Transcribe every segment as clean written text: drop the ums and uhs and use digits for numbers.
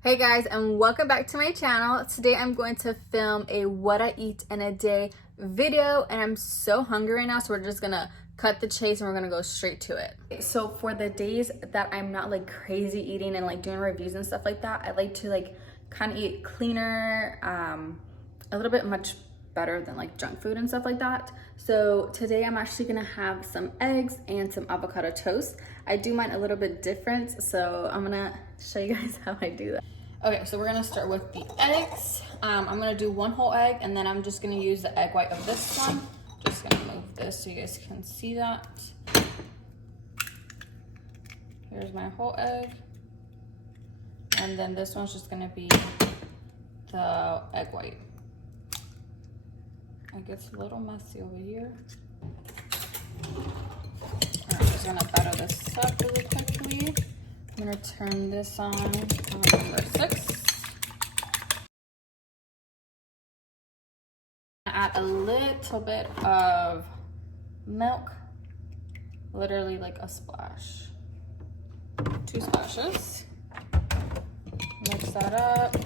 Hey guys, and welcome back to my channel. Today I'm going to film a what I eat in a day video, and I'm so hungry right now, so we're just gonna cut the chase and we're gonna go straight to it. So for the days that I'm not like crazy eating and like doing reviews and stuff like that, I like to like kind of eat cleaner, a little bit much better than like junk food and stuff like that. So today I'm actually gonna have some eggs and some avocado toast. I do mine a little bit different, so I'm gonna show you guys how I do that. Okay, so we're gonna start with the eggs. I'm gonna do one whole egg, and then I'm just gonna use the egg white of this one. Just gonna move this so you guys can see that. Here's my whole egg. And then this one's just gonna be the egg white. It gets a little messy over here. Alright, I'm just gonna batter this up really quickly. I'm gonna turn this on number 6. Add a little bit of milk, literally like a splash. 2 splashes. Mix that up.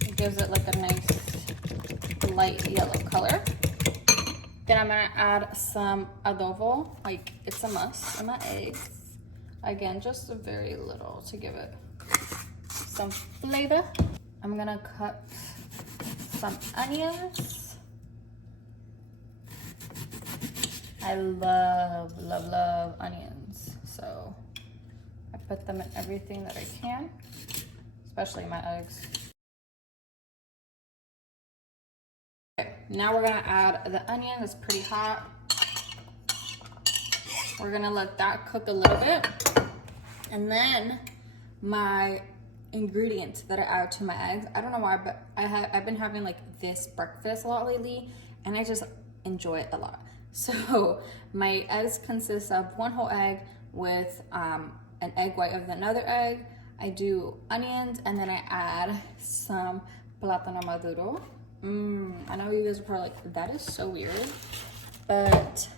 It gives it like a nice light yellow color. Then I'm gonna add some adobo, like it's a must, in my eggs. Again, just a very little to give it some flavor. I'm gonna cut some onions. I love onions, so I put them in everything that I can, especially my eggs. Okay, now we're gonna add the onion. It's pretty hot. We're gonna let that cook a little bit. And then my ingredient that I add to my eggs, I don't know why, but I've been having like this breakfast a lot lately, and I just enjoy it a lot. So my eggs consist of one whole egg with an egg white of another egg. I do onions, and then I add some plátano maduro. I know you guys are probably like, that is so weird, but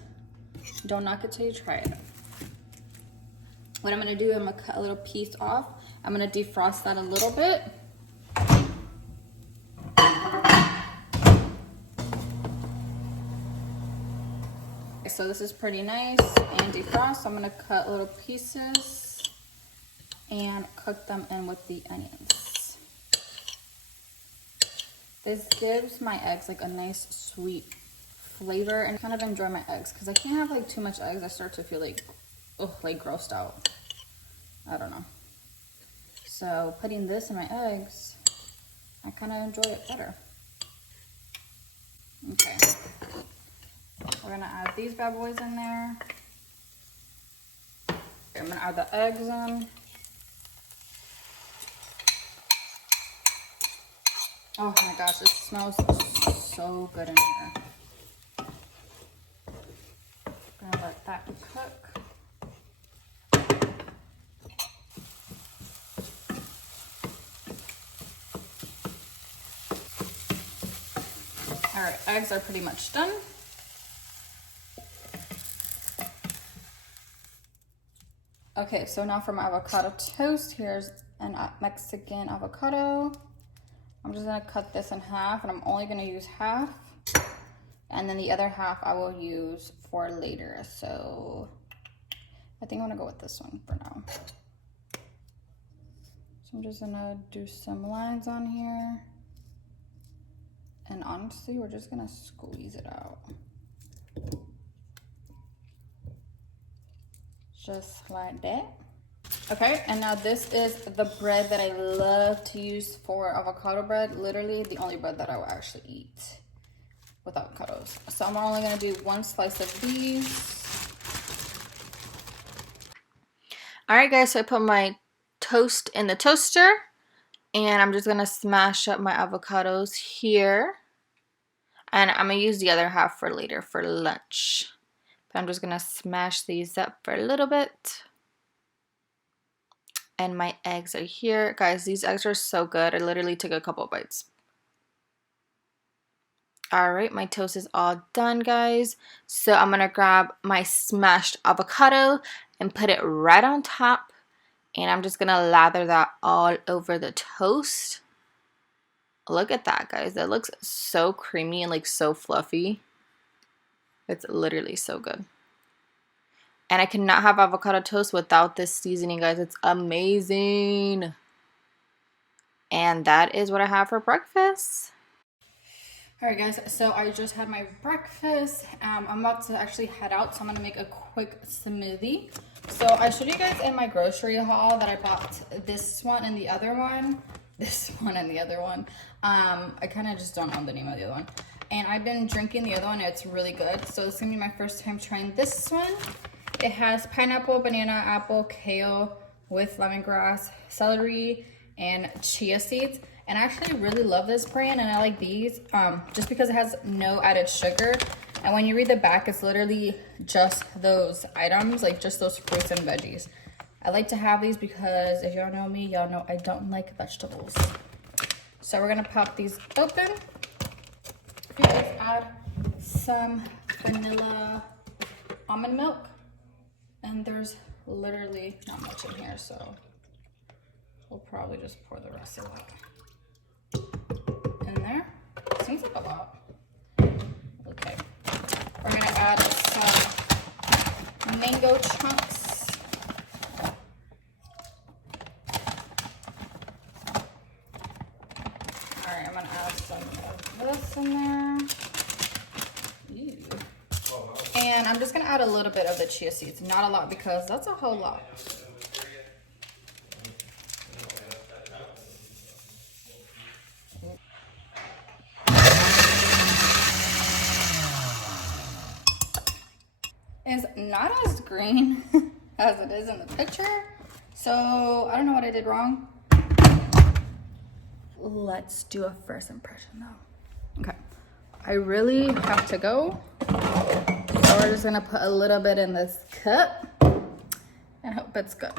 don't knock it till you try it. What I'm gonna do, I'm gonna cut a little piece off. I'm gonna defrost that a little bit. So this is pretty nice and defrost. So I'm gonna cut little pieces and cook them in with the onions. This gives my eggs like a nice sweet flavor, and kind of enjoy my eggs because I can't have like too much eggs. I start to feel like, oh, like grossed out. I don't know. So putting this in my eggs, I kind of enjoy it better. Okay. We're gonna add these bad boys in there. Okay, I'm gonna add the eggs in. Oh my gosh, it smells so good in here. Gonna let that cook. All right, eggs are pretty much done. Okay, so now for my avocado toast, here's an Mexican avocado. I'm just gonna cut this in half, and I'm only gonna use half. And then the other half I will use for later. So I think I'm gonna go with this one for now. So I'm just gonna do some lines on here. And honestly, we're just gonna squeeze it out. Just like that. Okay, and now this is the bread that I love to use for avocado bread. Literally the only bread that I will actually eat with avocados. So I'm only gonna do 1 slice of these. All right, guys, so I put my toast in the toaster, and I'm just gonna smash up my avocados here. And I'm gonna use the other half for later for lunch. But I'm just gonna smash these up for a little bit. And my eggs are here. Guys, these eggs are so good. I literally took a couple bites. All right, my toast is all done, guys. So I'm gonna grab my smashed avocado and put it right on top And I'm just gonna lather that all over the toast. Look at that, guys. That looks so creamy and like so fluffy. It's literally so good. And I cannot have avocado toast without this seasoning, guys. It's amazing. And that is what I have for breakfast. Alright guys, so I just had my breakfast. I'm about to actually head out, so I'm going to make a quick smoothie. So I showed you guys in my grocery haul that I bought this one and the other one. This one and the other one. I kind of just don't know the name of the other one. And I've been drinking the other one. It's really good. So it's going to be my first time trying this one. It has pineapple, banana, apple, kale with lemongrass, celery, and chia seeds. And I actually really love this brand, and I like these just because it has no added sugar. And when you read the back, it's literally just those items, like just those fruits and veggies. I like to have these because if y'all know me, y'all know I don't like vegetables. So we're gonna pop these open. You guys add some vanilla almond milk. And there's literally not much in here, so we'll probably just pour the rest of that in there. Seems like a lot. Okay. We're gonna add some mango chunks. Alright, I'm gonna add some of this in there. Ew. And I'm just gonna add a little bit of the chia seeds, not a lot because that's a whole lot. It's not as green as it is in the picture, so I don't know what I did wrong. Let's do a first impression though. Okay, I really have to go. So we're just gonna put a little bit in this cup and hope it's good.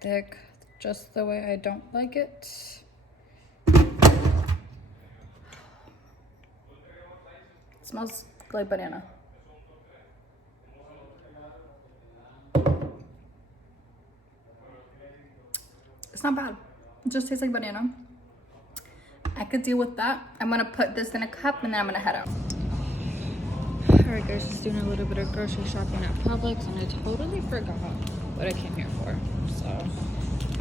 Thick, just the way I don't like it. It smells like banana. It's not bad. It just tastes like banana. I could deal with that. I'm gonna put this in a cup and then I'm gonna head out. Alright guys, just doing a little bit of grocery shopping at Publix and I totally forgot what I came here for. So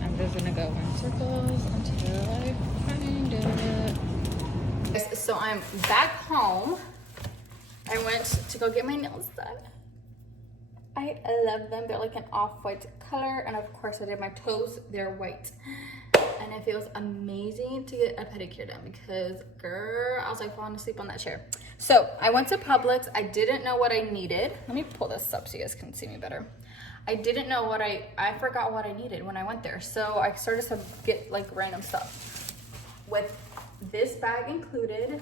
I'm just gonna go in circles until I find it. So I'm back home. I went to go get my nails done. I love them. They're like an off-white color, and of course I did my toes. They're white. And it feels amazing to get a pedicure done because, girl, I was like falling asleep on that chair. So I went to Publix. I didn't know what I needed. Let me pull this up so you guys can see me better. I didn't know what I forgot what I needed when I went there. So I started to get like random stuff. With this bag included,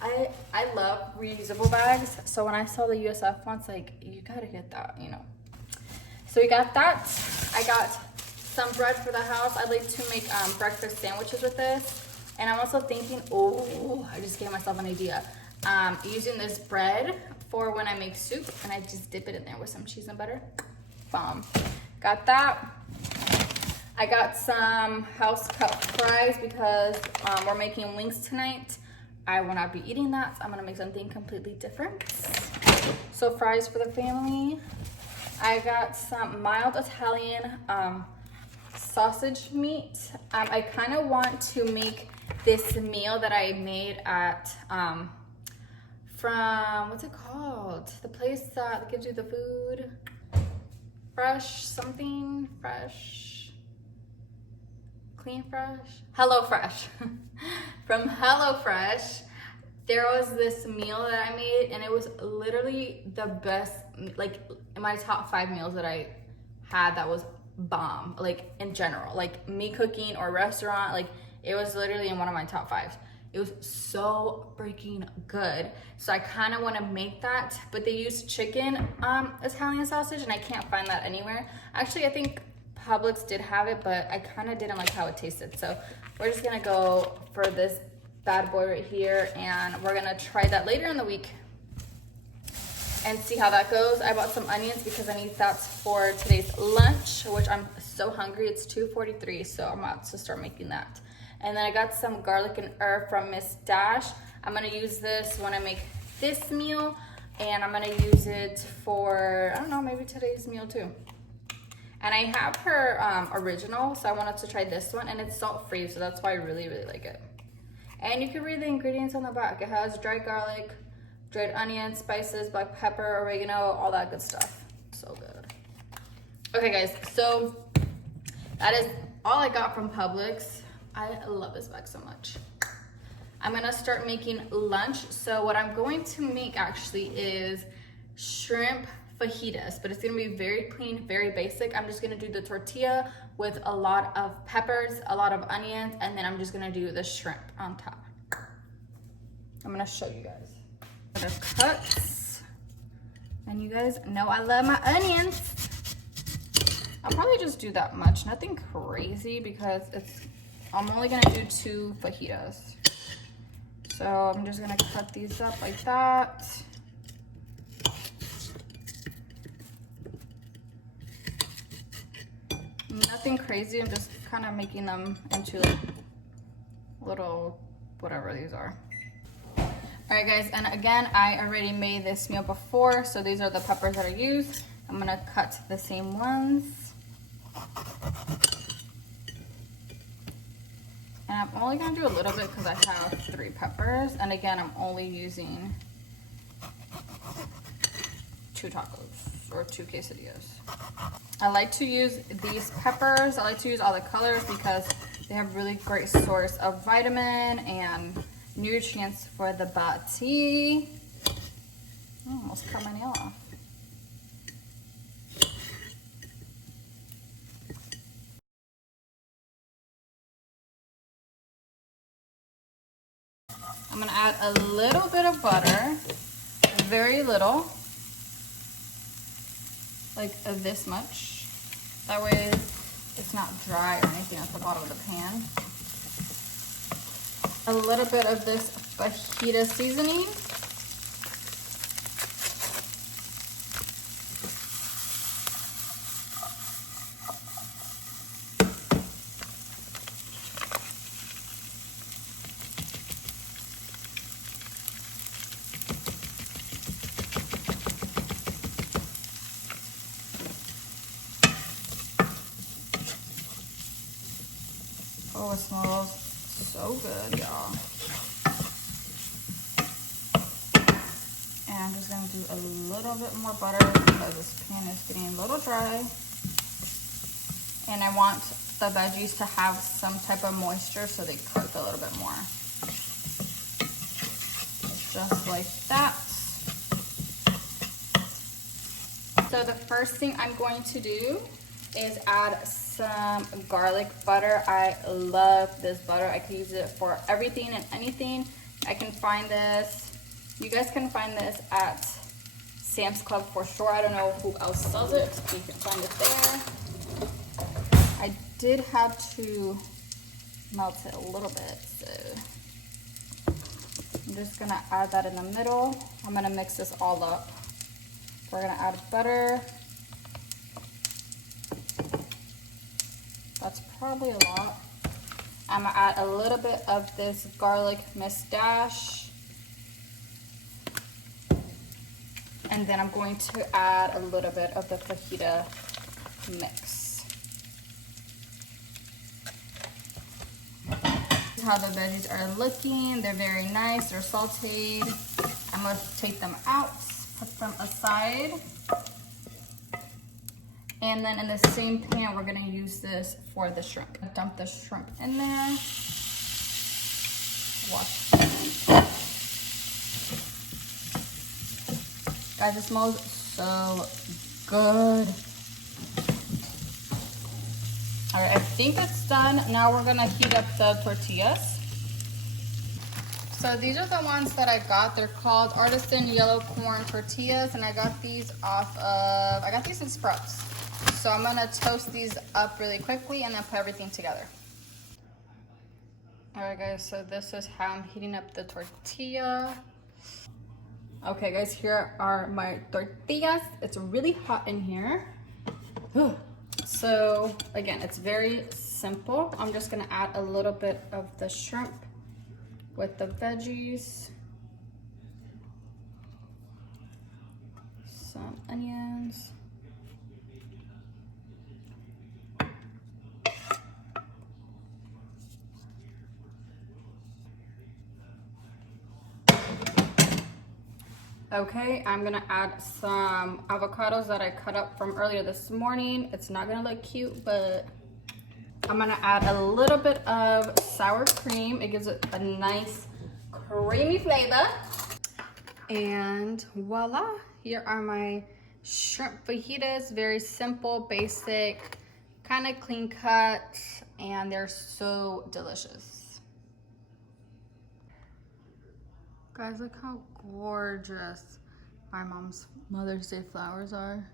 I love reusable bags. So when I saw the USF ones, like, you gotta get that, you know. So we got that. I got some bread for the house. I like to make breakfast sandwiches with this. And I'm also thinking, oh, I just gave myself an idea. Using this bread for when I make soup, and I just dip it in there with some cheese and butter. Bomb. Got that. I got some house cut fries because we're making wings tonight. I will not be eating that, so I'm gonna make something completely different. So fries for the family. I got some mild Italian sausage meat. I kind of want to make this meal that I made at from, what's it called? The place that gives you the food. Fresh something, fresh, clean fresh, Hello Fresh. From Hello Fresh, there was this meal that I made and it was literally the best, like in my top 5 meals that I had that was bomb, like in general, like me cooking or restaurant, like it was literally in one of my top 5s. It was so freaking good. So I kind of want to make that, but they use chicken Italian sausage and I can't find that anywhere. Actually, I think Publix did have it, but I kind of didn't like how it tasted. So we're just gonna go for this bad boy right here and we're gonna try that later in the week. and see how that goes. I bought some onions because I need that for today's lunch, which I'm so hungry. It's 2:43, so I'm about to start making that. And then I got some garlic and herb from Miss Dash. I'm gonna use this when I make this meal, and I'm gonna use it for, I don't know, maybe today's meal too. And I have her original, so I wanted to try this one, and it's salt-free, so that's why I really, really like it. And you can read the ingredients on the back. It has dried garlic, dried onions, spices, black pepper, oregano, all that good stuff. So good. Okay guys, so that is all I got from Publix. I love this bag so much. I'm gonna start making lunch. So what I'm going to make actually is shrimp fajitas, but it's gonna be very clean, very basic. I'm just gonna do the tortilla with a lot of peppers, a lot of onions, and then I'm just gonna do the shrimp on top. I'm gonna show you guys the cuts. And you guys know I love my onions. I'll probably just do that much, nothing crazy, because I'm only gonna do 2 fajitas. So I'm just gonna cut these up like that. Nothing crazy, I'm just kind of making them into like little whatever these are. All right guys, and again, I already made this meal before, so these are the peppers that I used. I'm gonna cut the same ones. And I'm only gonna do a little bit because I have 3 peppers. And again, I'm only using 2 tacos or 2 quesadillas. I like to use these peppers. I like to use all the colors because they have really great source of vitamin and nutrients for the body. Oh, almost cut my nail off. I'm gonna add a little bit of butter, very little, like this much. That way it's not dry or anything at the bottom of the pan. A little bit of this fajita seasoning. Oh, it smells so good, y'all. And I'm just gonna do a little bit more butter because this pan is getting a little dry. And I want the veggies to have some type of moisture so they cook a little bit more. Just like that. So the first thing I'm going to do is add some garlic butter. I love this butter. I could use it for everything and anything. I can find this. You guys can find this at Sam's Club for sure. I don't know who else sells it. You can find it there. I did have to melt it a little bit, so I'm just gonna add that in the middle. I'm gonna mix this all up. We're gonna add butter. That's probably a lot. I'm gonna add a little bit of this garlic Miss Dash. And then I'm going to add a little bit of the fajita mix. This is how the veggies are looking. They're very nice, they're sauteed. I'm gonna take them out, put them aside. And then in the same pan, we're gonna use this for the shrimp. Dump the shrimp in there. Wash. Guys, it smells so good. All right, I think it's done. Now we're gonna heat up the tortillas. So these are the ones that I got. They're called Artisan Yellow Corn Tortillas, and I got these in Sprouts. So I'm gonna toast these up really quickly and then put everything together. All right guys, so this is how I'm heating up the tortilla. Okay guys, here are my tortillas. It's really hot in here. So again, it's very simple. I'm just gonna add a little bit of the shrimp with the veggies, some onions, okay, I'm gonna add some avocados that I cut up from earlier this morning. It's not gonna look cute, but I'm gonna add a little bit of sour cream. It gives it a nice creamy flavor. And voila, here are my shrimp fajitas. Very simple, basic, kind of clean cut, and they're so delicious. Guys, look how gorgeous my mom's Mother's Day flowers are.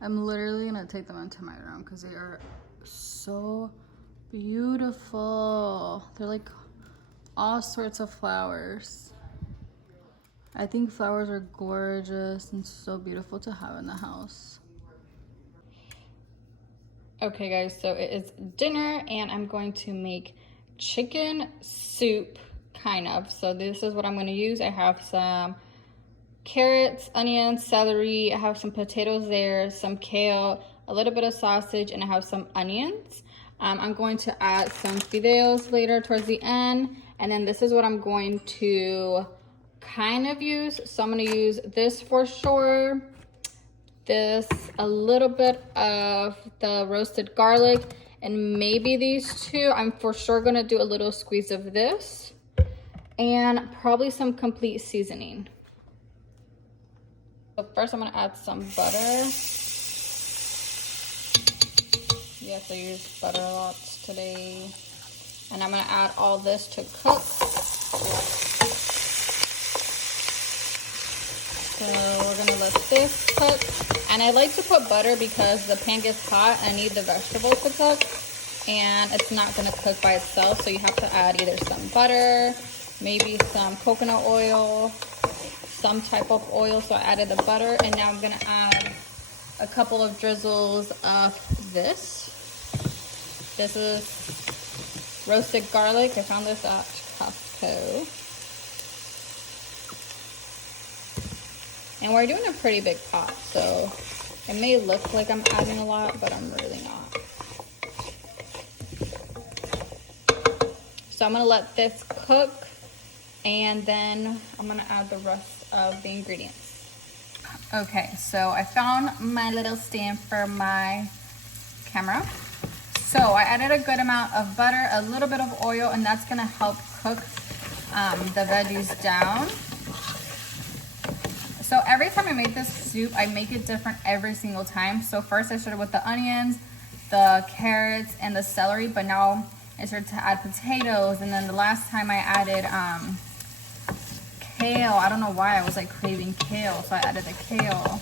I'm literally gonna take them into my room because they are so beautiful. They're like all sorts of flowers. I think flowers are gorgeous and so beautiful to have in the house. Okay guys, so it is dinner and I'm going to make chicken soup, kind of. So this is what I'm gonna use. I have some carrots, onions, celery, I have some potatoes there, some kale, a little bit of sausage, and I have some onions. I'm going to add some fideos later towards the end, and then this is what I'm going to kind of use. So I'm going to use this for sure, this, a little bit of the roasted garlic, and maybe these two. I'm for sure going to do a little squeeze of this, and probably some complete seasoning. So first I'm going to add some butter. Yes, I use butter a lot today. And I'm going to add all this to cook. So we're going to let this cook. And I like to put butter because the pan gets hot and I need the vegetables to cook. And it's not going to cook by itself. So you have to add either some butter, maybe some coconut oil, some type of oil. So I added the butter, and now I'm gonna add a couple of drizzles of this. This is roasted garlic. I found this at Costco. And we're doing a pretty big pot, so it may look like I'm adding a lot, but I'm really not. So I'm gonna let this cook, and then I'm gonna add the rest of the ingredients. Okay, so I found my little stand for my camera. So I added a good amount of butter, a little bit of oil, and that's gonna help cook the veggies down. So every time I make this soup, I make it different every single time. So first I started with the onions, the carrots, and the celery, but now I started to add potatoes, and then the last time I added kale. I don't know why I was like craving kale, so I added the kale.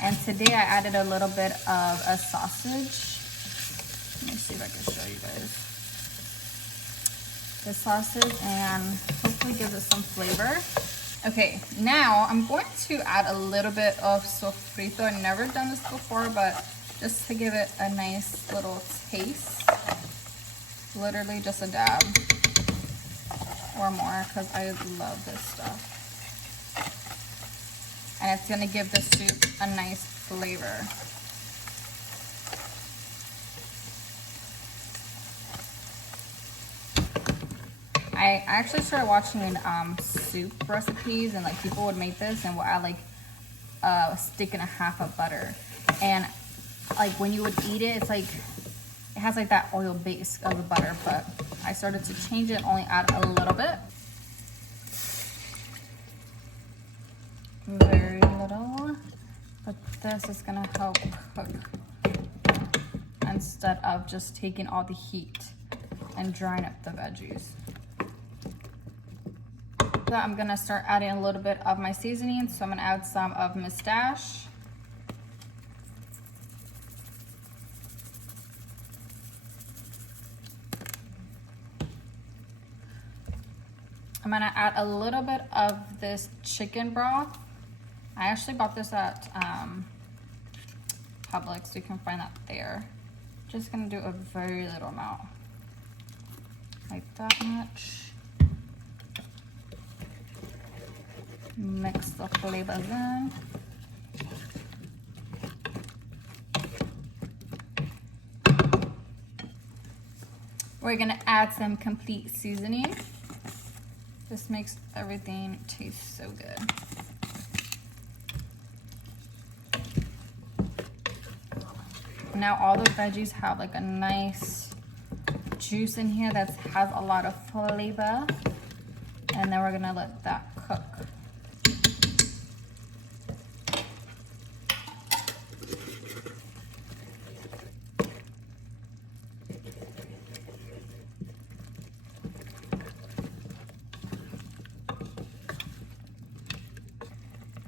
And today I added a little bit of a sausage. Let me see if I can show you guys. The sausage, and hopefully gives it some flavor. Okay, now I'm going to add a little bit of sofrito. I've never done this before, but just to give it a nice little taste. Literally just a dab or more, because I love this stuff. And it's gonna give the soup a nice flavor. I actually started watching soup recipes, and like people would make this and would add like a stick and a half of butter. And like when you would eat it, it's like, it has like that oil base of the butter, but I started to change it, only add a little bit. Very little, but this is gonna help cook instead of just taking all the heat and drying up the veggies. So I'm gonna start adding a little bit of my seasoning. So I'm gonna add some of Mustache. I'm gonna add a little bit of this chicken broth. I actually bought this at Publix, so you can find that there. Just gonna do a very little amount, like that much. Mix the flavors in. We're gonna add some complete seasoning. This makes everything taste so good. Now all the veggies have like a nice juice in here that has a lot of flavor. And then we're gonna let that cook.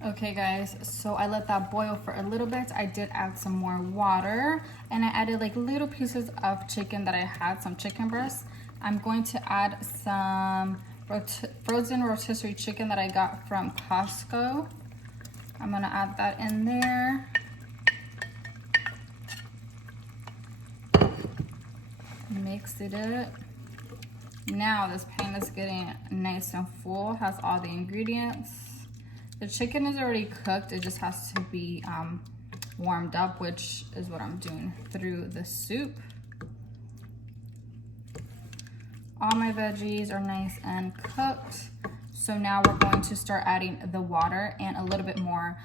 Okay guys, so I let that boil for a little bit. I did add some more water and I added like little pieces of chicken that I had, some chicken breasts. I'm going to add some frozen rotisserie chicken that I got from Costco. I'm gonna add that in there. Mix it up. Now this pan is getting nice and full, has all the ingredients. The chicken is already cooked, it just has to be warmed up, which is what I'm doing through the soup. All my veggies are nice and cooked. So now we're going to start adding the water and a little bit more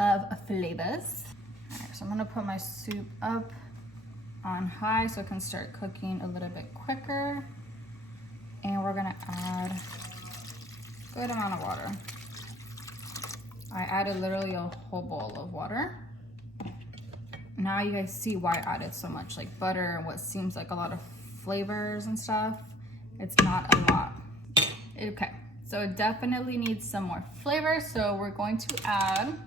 of flavors. All right, so I'm gonna put my soup up on high so it can start cooking a little bit quicker. And we're gonna add a good amount of water. I added literally a whole bowl of water. Now you guys see why I added so much like butter and what seems like a lot of flavors and stuff. It's not a lot. Okay, so it definitely needs some more flavor. So we're going to add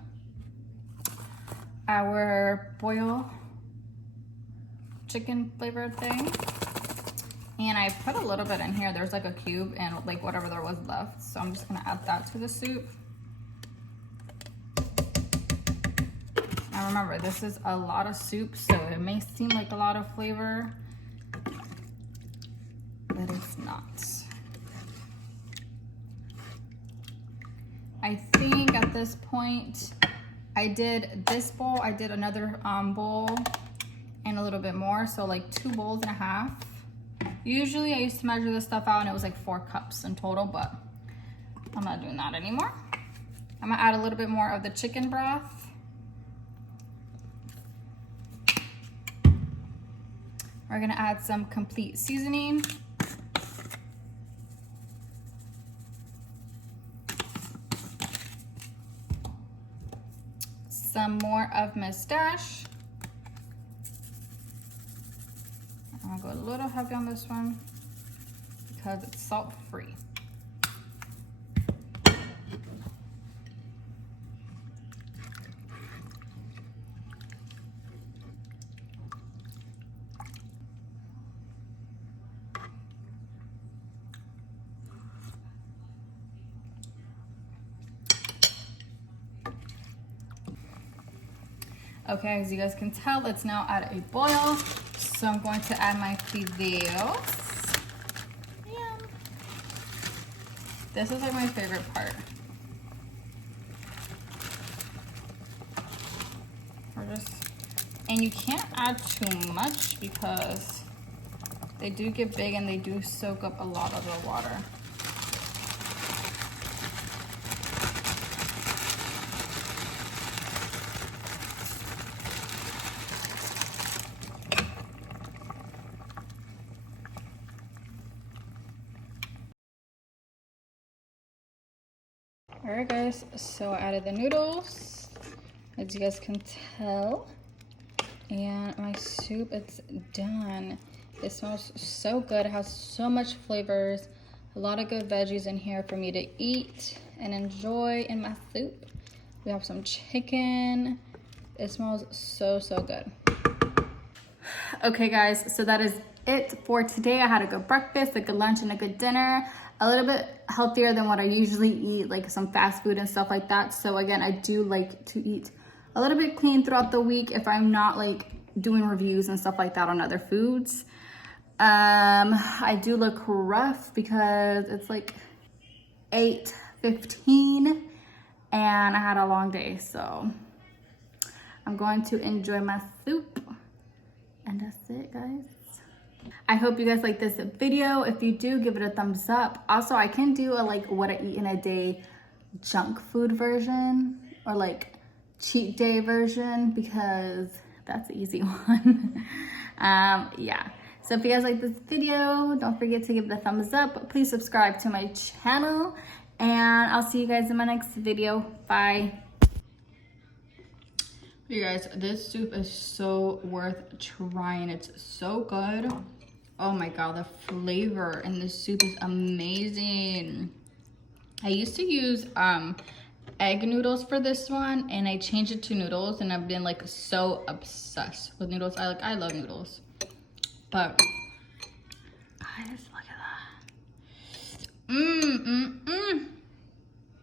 our boiled chicken flavored thing. And I put a little bit in here. There's like a cube and like whatever there was left. So I'm just gonna add that to the soup. Now remember, this is a lot of soup, so it may seem like a lot of flavor, but it's not. I think at this point, I did this bowl, I did another bowl and a little bit more, so like 2 bowls and a half. Usually I used to measure this stuff out and it was like 4 cups in total, but I'm not doing that anymore. I'm gonna add a little bit more of the chicken broth. We're gonna add some complete seasoning. Some more of mustache. I'm gonna go a little heavy on this one because it's salt-free. Okay, as you guys can tell, it's now at a boil. So I'm going to add my fideos. Yum. This is like my favorite part. And you can't add too much because they do get big and they do soak up a lot of the water. All right guys, so I added the noodles, as you guys can tell, and my soup, it's done. It smells so good, it has so much flavors, a lot of good veggies in here for me to eat and enjoy in my soup. We have some chicken. It smells so, so good. Okay guys, so that is it for today. I had a good breakfast, a good lunch, and a good dinner. A little bit healthier than what I usually eat, like some fast food and stuff like that. So again, I do like to eat a little bit clean throughout the week if I'm not like doing reviews and stuff like that on other foods. I do look rough because it's like 8:15 and I had a long day, so I'm going to enjoy my soup, and that's it, guys. I hope you guys like this video. If you do, give it a thumbs up. Also, I can do a like what I eat in a day junk food version or like cheat day version because that's the easy one. Yeah. So if you guys like this video, don't forget to give it a thumbs up. Please subscribe to my channel, and I'll see you guys in my next video. Bye. You guys, this soup is so worth trying. It's so good. Oh my god, the flavor in this soup is amazing. I used to use egg noodles for this one, and I changed it to noodles, and I've been like so obsessed with noodles. I love noodles, but I just